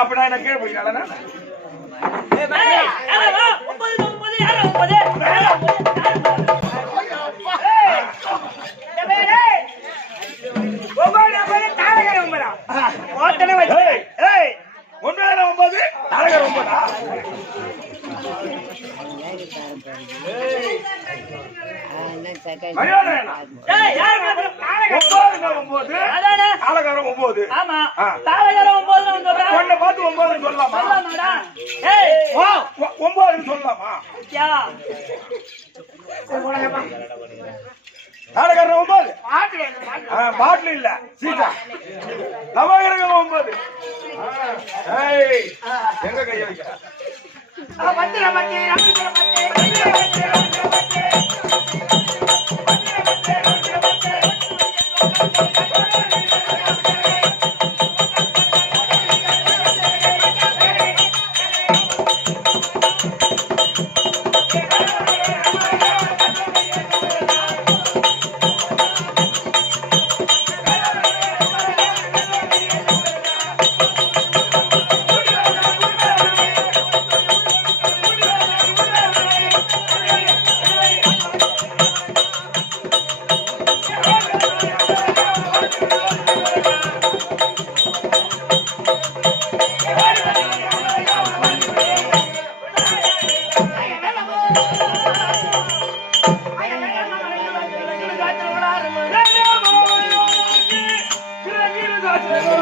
அப்படின்னா என்ன கீழே போயிட்டாளா பாட்டில் இல்ல சீட்டா நவகிரகம் 9 எங்க கைய வைக்க Bye.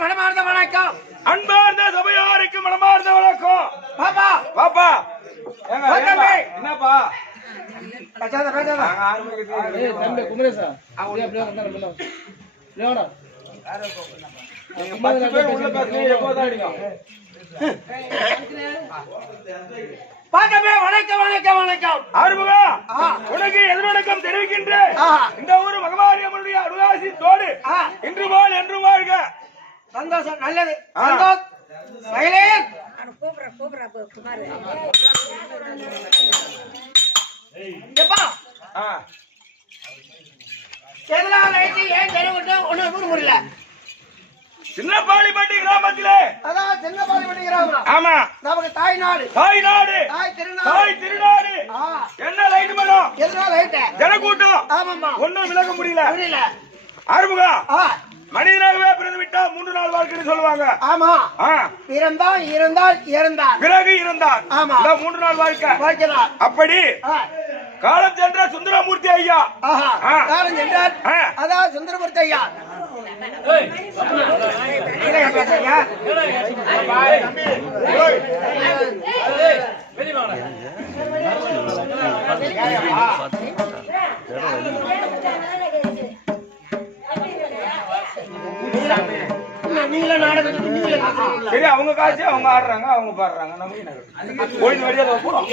மனமார்ந்த வணக்கம். அன்பார்ந்த சபையோருக்கு மனமார்ந்த வணக்கம். பாப்பா பாப்பா என்னப்பா குமரேசா பாக்கமே வணக்கம் வணக்கம் வணக்கம். ஆறுமுகா உனக்கு எதிர்வணக்கம் தெரிவிக்கின்றேன். இந்த ஊர் மகமாரி அம்மனுடைய அருளாசித்தோடு இன்று போல் என்று வாழ்க. சந்தோஷம். நல்லது. சந்தோஷ் மகளேன் எப்பா எதனால ஏன் தெருவிட்டு ஒண்ணு முடியல. சின்ன பாலிப்பட்டி கிராமத்திலே அதான் சின்ன பாலிப்பட்டி கிராமம். ஆமா நமக்கு தாய் நாடு தாய் நாடு தாய் திருநாடு. என்ன லைட் பண்ணும் எதனால லைட் ஜனக்கூட்டம். ஆமாமா ஒன்னும் விளக்க முடியல. ஆறுமுகா ஆ மனிதனாகவே பிறந்து விட்டா 3 நாள் வாழ்க்கைன்னு சொல்லுவாங்க. ஆமா இருந்தால் இருந்தால் இறந்தார் பிறகு இருந்தார். ஆமா 3 நாள் வாழ்க்கை வாழ்க்கிறார். அப்படி காலம் சென்ற சுந்தரமூர்த்தி ஐயா காலம் சென்றார். அதான் சுந்தரமூர்த்தி ஐயா சரி அவங்க காசு அவங்க ஆடுறாங்க அவங்க பாடுறாங்க. நமக்கு கோயில் வெளியே போறோம்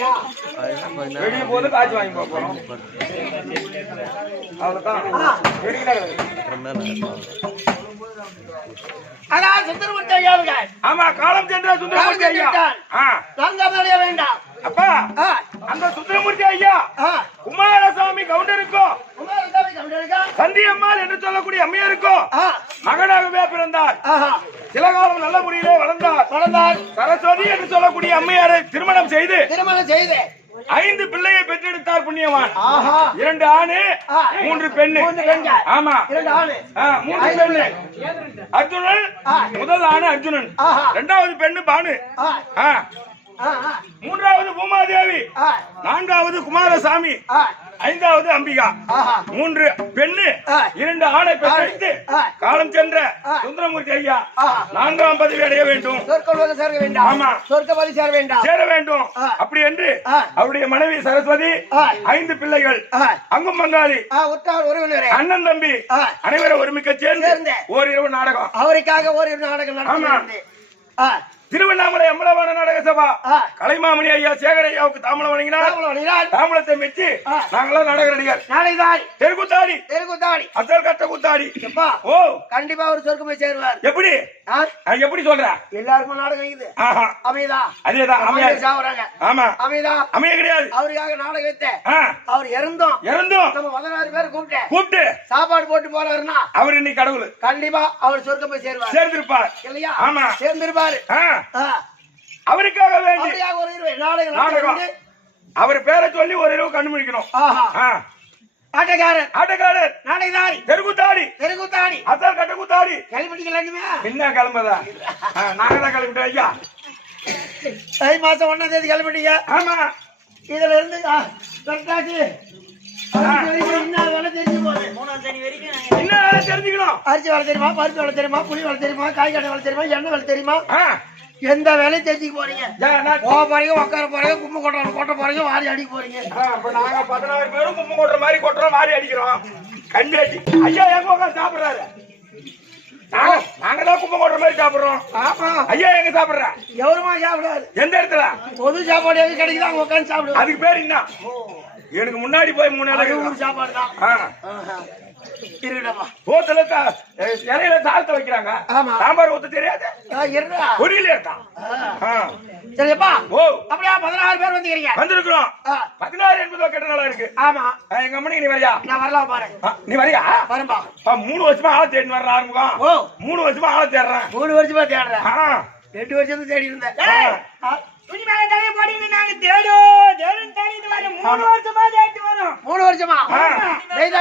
வெளியே போது காசு வாங்கி போறோம் அவ்வளவுதான். அதான் சுந்தரமூர்த்தி ஐயா. ஆமா காலம் சென்ற சுந்தரமூர்த்தி ஐயா வேண்டாம். அப்பா அந்த சுந்தரமூர்த்தி ஐயா குமாரசாமி கவுண்டருக்கும் சந்தியம்மாள் என்று சொல்லக்கூடிய அம்மையாருக்கும் மகனாகவே பிறந்தார். சில காலம் நல்ல முறையிலே வளர்ந்தார். சரஸ்வதி என்று சொல்லக்கூடிய அம்மையாரை திருமணம் செய்து 5 பிள்ளையை பெற்றெடுத்தார் புண்ணியவான். 2 ஆணு 3 பெண்ணு. ஆமா 3 பெண்ணு. அர்ஜுனன் முதல் ஆணு அர்ஜுனன், 2வது பெண்ணு பானு, 3வது பூமாதேவி, 4வது குமாரசாமி, 5வது அம்பிகா. 3 பெண்ணு 2 ஆணை பெற்றெடுத்து காலம் சென்ற சுந்தரமூர்த்தி ஐயா 4ஆம் பதவி அடைய வேண்டும். ஆமா சேர வேண்டும். அப்படி என்று அவருடைய மனைவி சரஸ்வதி 5 பிள்ளைகள் அங்கும் பங்காளி அண்ணன் தம்பி அனைவரும் ஒருமிக்க சேர்ந்து ஓரிரவு நாடகம் அவருக்காக ஓரிரவு நாடகம். திருவண்ணாமலை அம்பலவான நாடக சபா கலைமாமணி ஐயா சேகர் ஐயாவுக்கு தாம்பலம் வழங்கினார். தாம்பலத்தை மெச்சு நாங்களாம் நாடக நடிகர் தெருக்குத்தாடி அசல் கட்ட குத்தாடி. ஓ கண்டிப்பா அவர் சொர்க்கம் போய் சேருவார். எப்படி எப்படி சொல்ற? எல்லாருக்கும் நாடகம் இது அமைதா அதேதான் சாவறாங்க. ஆமா அமைதா அமைய கிடையாது. அவருக்காக நாடகம் வைத்த அவர் இறந்தோம் நம்ம 16 பேர் கூப்பிட்டு சாப்பாடு போட்டு போறாருன்னா அவர் இன்னைக்கு கடவுள். கண்டிப்பா அவர் சொர்க்கம் போய் சேருவார். சேர்ந்திருப்பார் இல்லையா? ஆமா சேர்ந்திருப்பாரு. அவருக்காக வேண்டி ஒரு நாடகம் அவர் பேரை சொல்லி ஒரு இரவு கண்டுபிடிக்கணும். ஆட்டக்காரர் நாடகதாரி தெருக்குத்தாடி அசல் கட்ட குத்தாடி கிளம்பிட்டீங்க. என்ன கிளம்பதா? நாங்க தான் கிளம்பிட்டோம் ஐயா. தை மாசம் 1ஆம் தேதி கிளம்பிட்டீங்க. ஆமா இதுல இருந்து தெரிஞ்சுக்கணும். அரிசி வேலை தெரியுமா, பருப்பு வேலை தெரியுமா, புளி வேலை தெரியுமா, காய்கறி வேலை தெரியுமா, எண்ணெய் வேலை தெரியுமா, எந்த வேலையும் தெரிஞ்சுக்க போறீங்க. போறீங்க உட்கார போறீங்க கும்பு கொட்ட போறீங்க வாரி அடிக்க போறீங்க. நாங்க 16 பேரும் கும்பு கொட்டுற மாதிரி கொட்டுறோம் வாரி அடிக்கிறோம். கண்டாச்சி ஐயா எங்க உட்காந்து சாப்பிடுறாரு. நாங்க தான் கும்பம் கொட்டுற மாதிரி சாப்பிடுறோம். ஐயா எங்க சாப்பிடுற? எவருமா சாப்பிடாது. எந்த இடத்துல பொது சாப்பாடு எங்க கிடைக்குது அங்க உட்காந்து சாப்பிடுவோம். அதுக்கு பேர் என்ன? எனக்கு முன்னாடி போய் 3 நாளைக்கு சாப்பாடு தான் போத்துல இலையில சாதத்தை வைக்கிறாங்க. சாம்பார் ஊத்த தெரியாது பொரியல இருக்கான். சரிப்பா ஓ அப்படியா 16 பேர் வந்திருக்கிறோம். 16 என்பது கெட்ட நாளா இருக்கு. ஆமா எங்க அம்மனுக்கு நீ வரியா? நான் வரலாம் பாரு. நீ வரியா? வரம்பா 3 வருஷமா ஆளை தேடி வர்ற ஆரம்பம். ஓ 3 வருஷமா ஆளை தேடுறேன். 3 வருஷமா தேடுறேன். 2 வருஷத்துக்கு தேடி இருந்தேன். துணி மேல தலைய போடுங்க. நாங்க தேடும் தேடிட்டு வரோம். 3 வருஷமா தேடிட்டு வரோம். 3 வருஷமா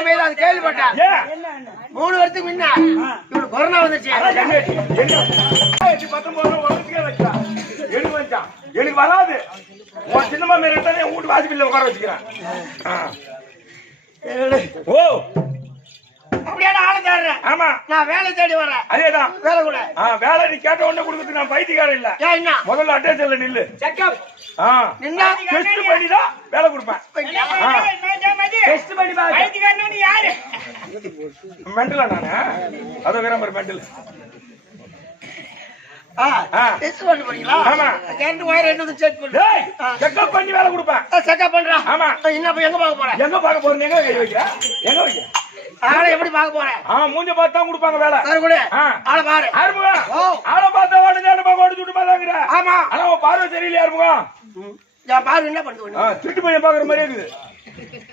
மேதா அது கேள்விப்பட்டேன். 3 வருஷத்துக்கு முன்ன இவனுக்கு கொரோனா வந்துச்சு. 19 வருஷத்துக்கு வச்சா எனக்கு வராது. உன் சின்னம்மா மேல எடுத்தானே உன் வீட்டு வாசிப்பில்ல உட்கார வச்சுக்கிறேன். ஓ அப்படியான ஆளை தேடுறேன். ஆமா நான் வேலை தேடி வரேன். அதேதான் வேலை கூட. வேலை நீ கேட்ட உடனே கொடுக்கறதுக்கு நான் பைத்தியக்காரன் இல்ல. ஏன் என்ன? முதல்ல அட்டேஷன்ல நில்லு. செக்கப். நின்னா டெஸ்ட் பண்ணி தான் வேலை கொடுப்பேன். டெஸ்ட் பண்ணி பா. பைத்தியக்காரனா நீ யாரு? மெண்டலா நானே? அதோ கிராமர் மெண்டல். டெஸ்ட் பண்ணி போறீங்களா? ஆமா. கரண்ட் வயர் என்னது செக் பண்ணு. டேய் செக்கப் பண்ணி வேலை கொடுப்பேன். செக்கப் பண்றா? ஆமா. என்ன போய் எங்க பார்க்க போற? எங்க பார்க்க போறீங்க? எங்க கை வைக்க? எங்க வைக்க? ஆளை எப்படி பார்க்க போற? மூஞ்ச பார்த்து தான் கொடுப்பாங்க வேலை. சரி கூட. ஆளை பாரு. ஆறுமுகம். ஆளை பார்த்தா வாடு நேடு பா வாடு சுட்டு பாதாங்கற. ஆமா. ஆனா உன் பார்வை சரியில்லை ஆறுமுகம். நான் பாரு என்ன பண்ணுது? திருட்டு பையன் பாக்குற மாதிரி இருக்குது.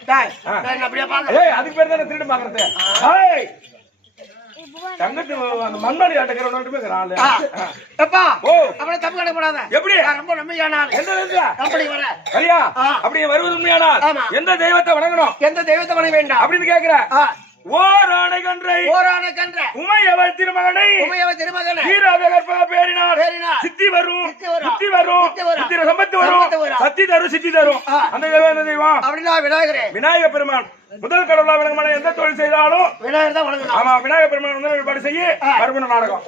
டேய் நான் அப்படியே பாக்க. ஏய் அதுக்கு பேர் தானே திருட்டு பாக்குறது. ஏய் தங்கத்து அந்த மண்ணாடி ஆட்டக்கறவன மட்டுமே இருக்கறான். அப்பா அப்படியே தப்பு கணக்கு போடாத. எப்படி? நான் ரொம்ப நம்பிக்கையான ஆளு. எந்த தெய்வத்தை? அப்படி வர. சரியா? அப்படியே வருவது உண்மையானால் எந்த தெய்வத்தை வணங்கணும்? எந்த தெய்வத்தை வணங்க வேண்டாம் அப்படினு கேக்குற. ஓரானை கன்றை உமையவள் திருமகனை வீரகற்ப பேரினார் சித்தி வரும் புத்தி வரும் புத்திர சம்பத்து வரும் சத்தி தரும் சித்தி தரும். அந்த தெய்வம் அப்படின்னா விநாயகரே. விநாயக பெருமான் முதல் கடவுளா விளங்கமான எந்த தொழில் செய்தாலும் விநாயகர் தான் வணங்கணும். ஆமா விநாயக பெருமான் வந்து வழிபாடு செய்ய மறுபடியும் நாடகம்.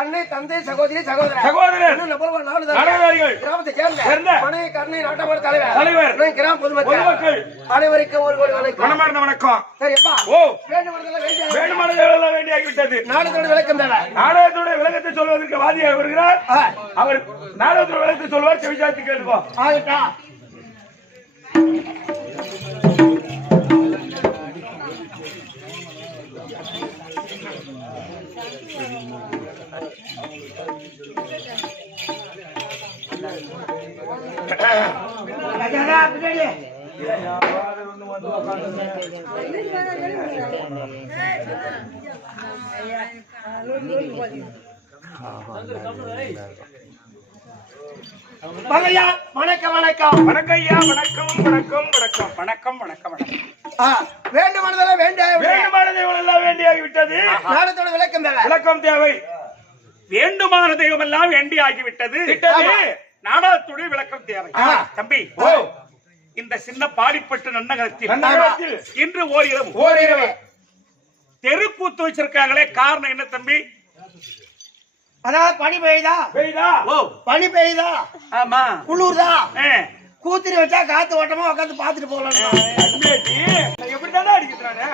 அன்னை தந்தை சகோதரி சகோதரர் கிராமத்தை சேர்ந்த கருணை நாட்டமன்ற தலைவர் கிராம பொதுமக்கள் அனைவருக்கும் ஒரு கோடி வணக்கம். வணக்கம். சரிப்பா. வேண்டுமானதெல்லாம் வேண்டியாகிவிட்டது. நாடகத்தோட விளக்கம் தேவை. நாடகத்தோட விளக்கத்தை சொல்வதற்கு வாதியாக வருகிறார். அவர் நாடகத்தோட விளக்கத்தை சொல்வார். செவிசாத்தி கேட்டுப்போம். ஆகட்டா. வணக்கம் வணக்கம் வணக்கம் ஐயா. வணக்கம் வணக்கம் வணக்கம் வணக்கம் வணக்கம் வணக்கம். வேண்டுமானதெல்லாம் வேண்டுமானதெல்லாம் வேண்டியாகிவிட்டது. நாடகத்தோட விளக்கம் தேவை. விளக்கம் தேவை. வேண்டுமான தெய்வம் எல்லாம் வேண்டி ஆகிவிட்டது. நாடகத்துடைய விளக்கம் தேவை. தம்பி இந்த சின்ன பாடிப்பட்டு நன்னகரத்தில் இன்று ஓரிரவு தெருக்கூத்து வச்சிருக்காங்களே, காரணம் என்ன தம்பி? அதாவது பனி பெய்யுதா? பெய்தா? பனி பெய்யுதா? ஆமா. குளிர்தா? கூத்திரி வச்சா காத்து ஓட்டமா உட்காந்து பாத்துட்டு போகலாம். கண்மேட்டி, நான் எப்படித்தானே அடிக்கிறானே?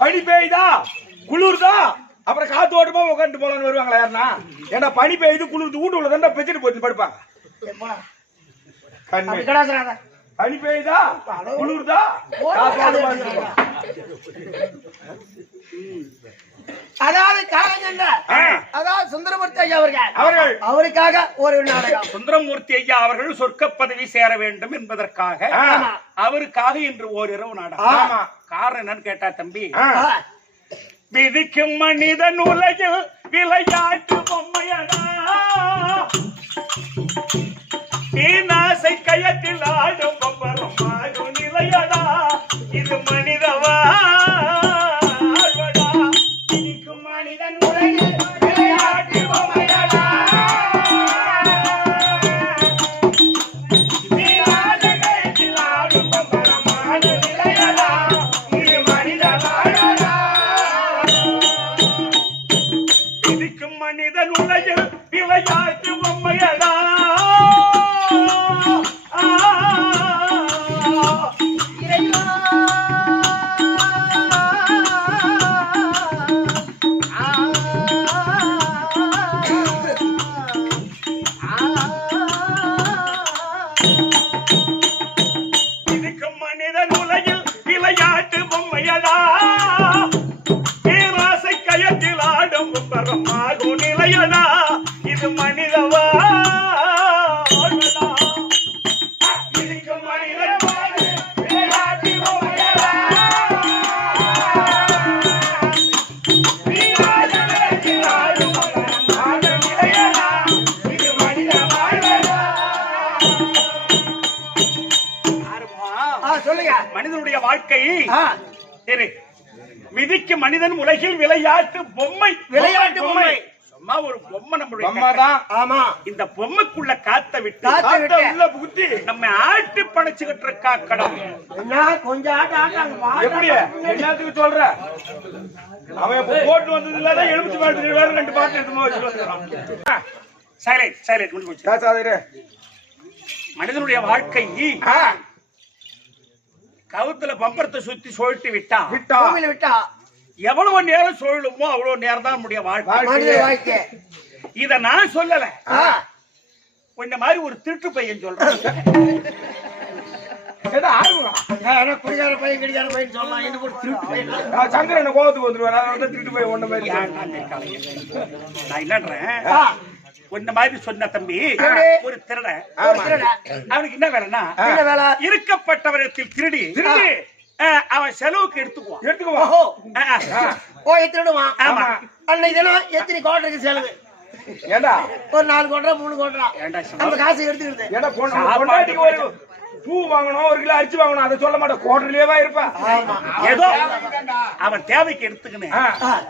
பனி பெய்யுதா குளிர்தா அப்புறம் காத்து ஓட்டமா உட்காந்து போலான்னு வருவாங்களா யாருன்னா? ஏன்னா பனி பெய்யுது குளிர்ந்து வீட்டு உள்ள தான் பெச்சிட்டு போச்சு படுப்பாங்க. அப்படி கிடாசுறாங்க. பனி பெய்யுதா குளிர்தா காத்து ஓட்டமா இருக்குமா? அதாவது காலங்கள்ல அதாவது சுந்தரமூர்த்தி ஐயா அவர்கள் அவருக்காக ஒரு நாடகம். சுந்தரமூர்த்தி ஐயா அவர்கள் சொர்க்க பதவி சேர வேண்டும் என்பதற்காக அவருக்காக இன்று ஓரிரவு நாடகம். ஆமா. காரணம் என்னன்னு கேட்டா தம்பி, விதிக்கும் மனிதன் உலகில் விளையாட்டு பொம்மையடா, வீணாசை கயத்தில் ஆடும் பம்பரமாகும் நிலையடா, இது மனிதவா மனிதன் உலகில் விளையாட்டு பொம்மையடா. இதுக்கும் மனிதன் உலகில் விளையாட்டு பொம்மையடா, பேராசை கயத்தில் ஆடும் பரமாகும் நிலையடா, இது மனிதவா இதுக்கும் மனிதன் விளையாட்டு பொம்மையடா, வீணாசையில் ஆடும் பரமாகும் நிலையடா, இது மனிதவா. சொல்லுங்க. மனிதனுடைய வாழ்க்கை சரி, விதிக்கு மனிதன் உலகில் விளையாட்டு பொம்மை. விளையாட்டு பொம்மை. சும்மா ஒரு பொம்மை நம்மளுடைய அம்மாதான். ஆமா. இந்த பொம்மைக்குள்ள காத்த விட்டு காத்த உள்ள புகுத்தி நம்ம ஆட்டி படைச்சுக்கிட்டு இருக்கா கடவுள். என்ன கொஞ்சம் ஆட்டாங்க எப்படி எல்லாத்துக்கும் சொல்ற? அவன் இப்ப போட்டு வந்தது இல்லாத எழுபத்தி பாட்டு வேற 2 பாட்டு எடுத்து வச்சு வந்துடுறான். சைலண்ட் சைலண்ட் முடிஞ்சு போச்சு. பேசாதே. மனிதனுடைய வாழ்க்கை கவுத்துல பம்பரத்தை சுத்தி சுழட்டி விட்டா பூமியில விட்டா எவ்வளவு நேரம் சுழலுமோ அவ்வளவு நேரம் தான் நம்முடைய வாழ்க்கை. மனித வாழ்க்கை. இத நான் சொல்லல, இந்த மாதிரி ஒரு திருட்டு பையன் சொல்றேன். குடிகார பையன் கிடிகார பையன் சொல்லலாம். என்ன ஒரு திருட்டு பையன். சந்திரன் கோவத்துக்கு வந்துருவாரு. அதனால தான் திருட்டு போய் ஒண்ணு மாதிரி நான் என்னன்றேன், இந்த மாதிரி சொன்ன தம்பி ஒரு திருடன். அவனுக்கு என்ன வேலைன்னா இருக்கப்பட்டவரத்தில் திருடி அவன் செலவுக்கு எடுத்துக்குவான். போய் திருடுவான். ஆமா. அன்னைக்கு தினம் எத்தனை கோட்டருக்கு செலவு? ஏண்டா ஒரு 4 கோட்டரா 3 கோட்டரா அந்த காசை எடுத்துக்கிட்டு. ஏண்டா பொண்டாட்டிக்கு ஒரு பூ வாங்கணும், 1 கிலோ அரிசி வாங்கணும், அதை சொல்ல மாட்டேன். கோட்டர்லயேவா இருப்பா. ஏதோ அவன் தேவைக்கு எடுத்துக்கணும்.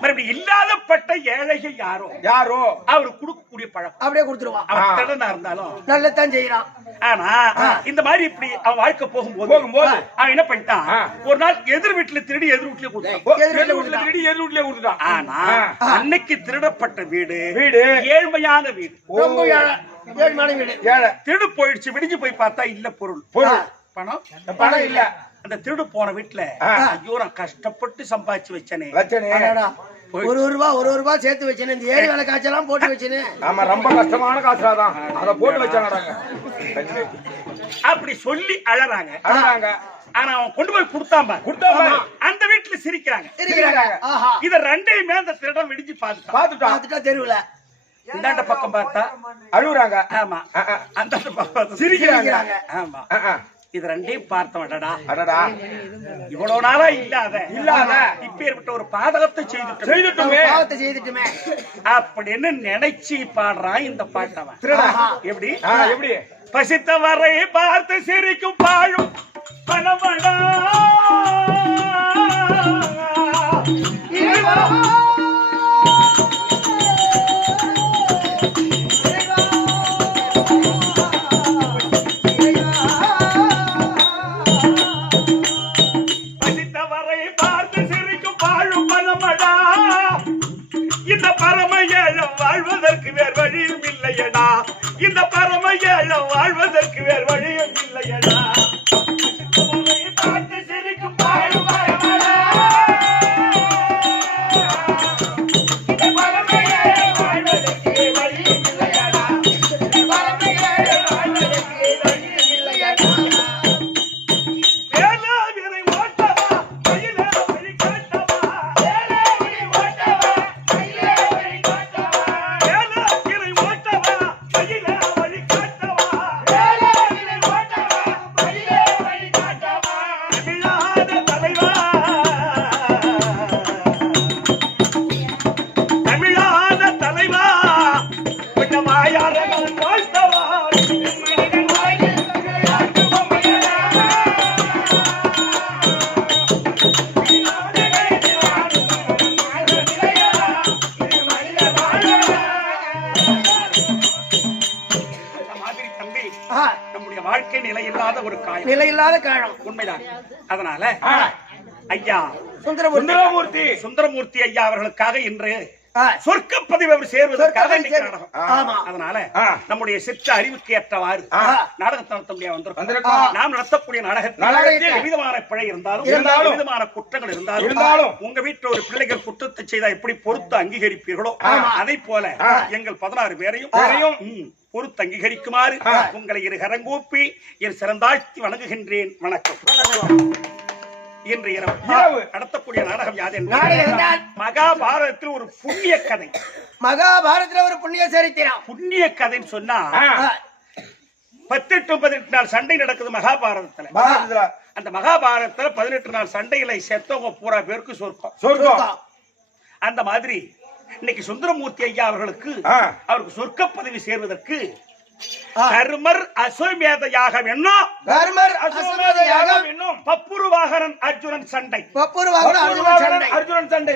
மறுபடியும் இல்லாதப்பட்ட ஏழைகள் யாரோ அவரு கொடுக்கக்கூடிய பழக்கம் அப்படியே கொடுத்துருவான். அவன் திருடனா இருந்தாலும் நல்லதான் செய்யறான். ஆனா இந்த மாதிரி இப்படி அவன் வாழ்க்கை போகும்போது அவன் என்ன பண்ணிட்டான், ஒரு நாள் எதிர் வீட்டுல திருடி எதிர் வீட்டுல கொடுத்தான். ஆனா அன்னைக்கு திருடப்பட்ட வீடு ஏழ்மையான வீடு. ரொம்ப ஏழ்மையான வீடு. திருடு போயிடுச்சு. விடிஞ்சு போய் பார்த்தா இல்ல பொருள் பணம் இல்ல. அந்த திருடு போன வீட்டுல ஐயோ நான் கஷ்டப்பட்டு சம்பாதிச்சு வச்சனே, ஒரு ரூபா சேர்த்து வச்சேன். இந்த ஏழு வேலை காய்ச்சலாம் போட்டு வச்சேன். ஆமா, ரொம்ப கஷ்டமான காசுதான் அத போட்டு வச்சாங்க. அப்படி சொல்லி அழறாங்க. ஆனா அவன் கொண்டு போய் கொடுத்தாம அந்த வீட்டுல சிரிக்கிறாங்க. இத 2யுமே அந்த திருடம் விடிஞ்சு பாத்துட்டா. தெருவுல இந்தாண்ட பக்கம் பார்த்தா அழுகுறாங்க. ஆமா, அந்த பக்கம் சிரிக்கிறாங்க. ஆமா, இது 2யும் பார்த்தவடா இவ்வளவு நாளா இல்லாத இப்ப ஏற்பட்ட ஒரு பாதகத்தை செய்துட்டுமே அப்படின்னு நினைச்சு பாடுறான் இந்த பாட்டவன். எப்படி எப்படி பசித்தவரை பார்த்து சிரிக்கும் பாழும் பணமடா, இந்த பரம ஏழம் வாழ்வதற்கு வேறு வழியும் இல்லையடா, இந்த பரம ஏழம் வாழ்வதற்கு வேறு நம்முடைய வாழ்க்கை நிலையில்லாத ஒரு காயம், நிலையில்லாத காலம். உண்மைதான். அதனால ஐயா சுந்தரமூர்த்தி ஐயா அவர்களுக்காக இன்று சொர்க்க பதிவு அவர் சேர்வதற்காக நாடகம். அதனால நம்முடைய சிற்ற அறிவுக்கு ஏற்றவாறு நாடகத்தை நடத்த முடியாது. நாம் நடத்தக்கூடிய நாடகத்தில் விதமான பிழை இருந்தாலும் விதமான குற்றங்கள் இருந்தாலும் உங்க வீட்டுல ஒரு பிள்ளைகள் குற்றத்தை செய்தா எப்படி பொறுத்து அங்கீகரிப்பீர்களோ அதை போல எங்கள் 16 பேரையும் பொறுத்து அங்கீகரிக்குமாறு உங்களை இரு கரங்கூப்பி என் சிறந்தாழ்த்தி வணங்குகின்றேன். வணக்கம். இன்று இரவு நடத்தக்கூடிய நாடகம் யாது என்றால் மகாபாரதத்தில் ஒரு புண்ணிய கதை. மகாபாரதத்தில் ஒரு புண்ணிய சரித்திரம். புண்ணிய கதைன்னு சொன்னா 18 நாள் சண்டை நடக்குது மகாபாரதத்துல. அந்த மகாபாரதத்துல 18 நாள் சண்டையில செத்தவங்க பூரா பேருக்கு சொர்க்கம். அந்த மாதிரி இன்னைக்கு சுந்தரமூர்த்தி ஐயா அவர்களுக்கு அவருக்கு சொர்க்க பதவி சேர்வதற்கு தர்மர் அஸ்வமேத யாகம் என்னும் பப்புருவாகரன் அர்ஜுனன் சண்டை. அர்ஜுனன் சண்டை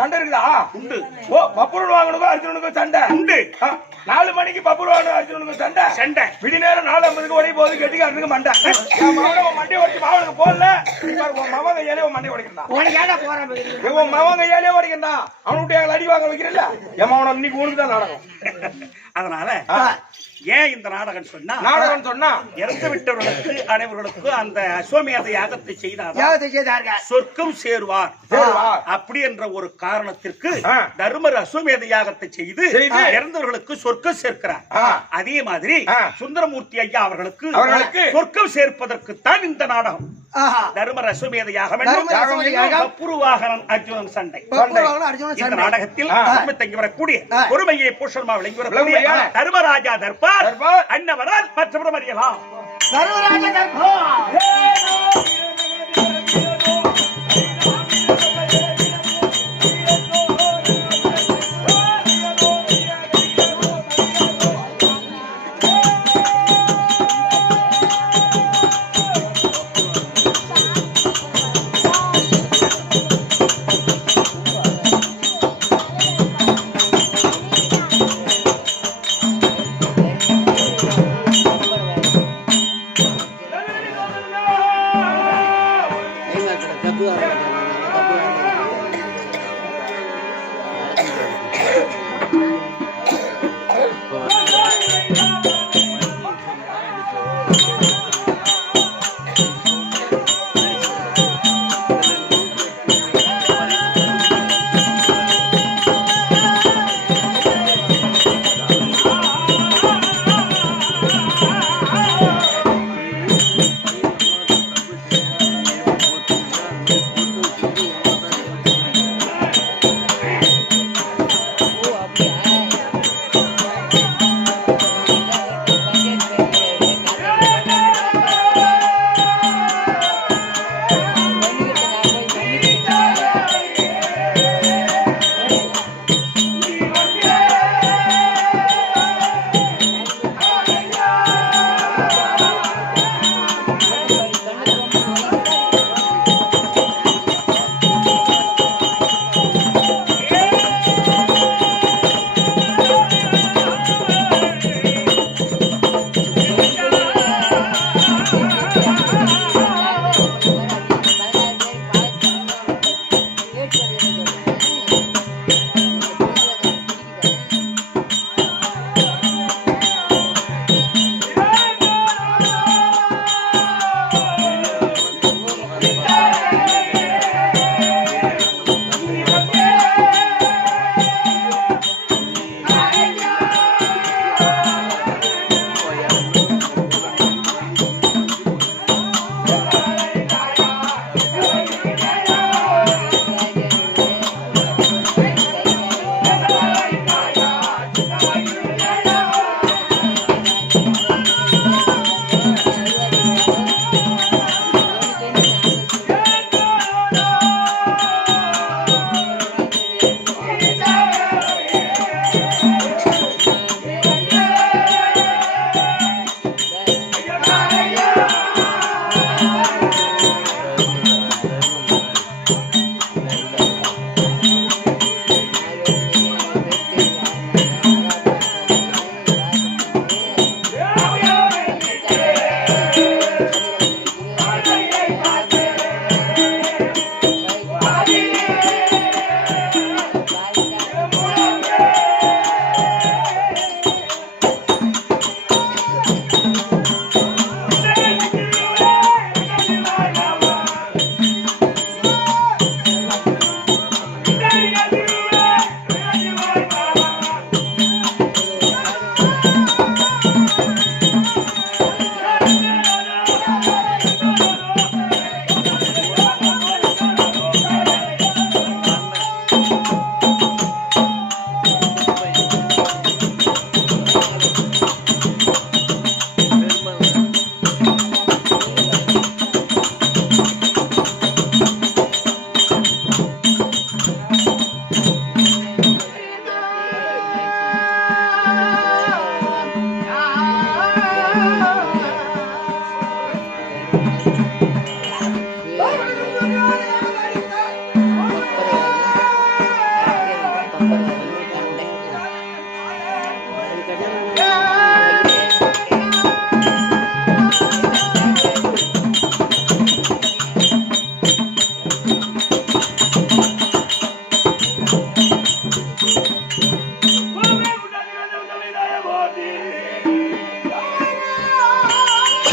சண்டை இருக்குதா? உண்டு. ஓ, பப்புருவாகனுக்கும் அர்ஜுனனுக்கும் சண்டை உண்டு. 4 மணிக்கு பப்புருவாகனும் அர்ஜுனனுக்கும் சண்டை. விடி நேரம் 4:50 ஒரே போது கெட்டிக்காரனுக்கு மண்டை. மண்டை உடைச்சு மாவனுக்கு போடல. மவன் கையாலே மண்டை உடைக்கிறான். மவன் கையாலே உடைக்கிறான். அவனுக்கு அடி வாங்க வைக்கிறல்ல. எமவன இன்னைக்கு உனக்கு தான் நாடகம். அதனால ஏன் இந்த நாடகம் சொன்னா இறந்து விட்டவர்களுக்கு அனைவர்களுக்கு அந்த அஸ்வமேத யாகத்தை செய்தார்கள் சொர்க்கம் சேருவார் அப்படி என்ற ஒரு காரணத்திற்கு தர்மர் அஸ்வமேத யாகத்தை செய்து இறந்தவர்களுக்கு சொர்க்கம் சேர்க்கிறார். அதே மாதிரி சுந்தரமூர்த்தி ஐயா அவர்களுக்கு சொர்க்கம் சேர்ப்பதற்கு தான் இந்த நாடகம். தர்மர் அஸ்வமேத யாகம் பப்புருவாகனன் அர்ஜுனன் சண்டை. இந்த நாடகத்தில் தங்கி வரக்கூடிய பொறுமையை பூஷணமா விளங்கி வரக்கூடிய தர்மராஜா தர்பார் அன்னவரால் மற்றவரும் அறியலாம். தர்மராஜா தர்பார்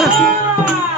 ஆ.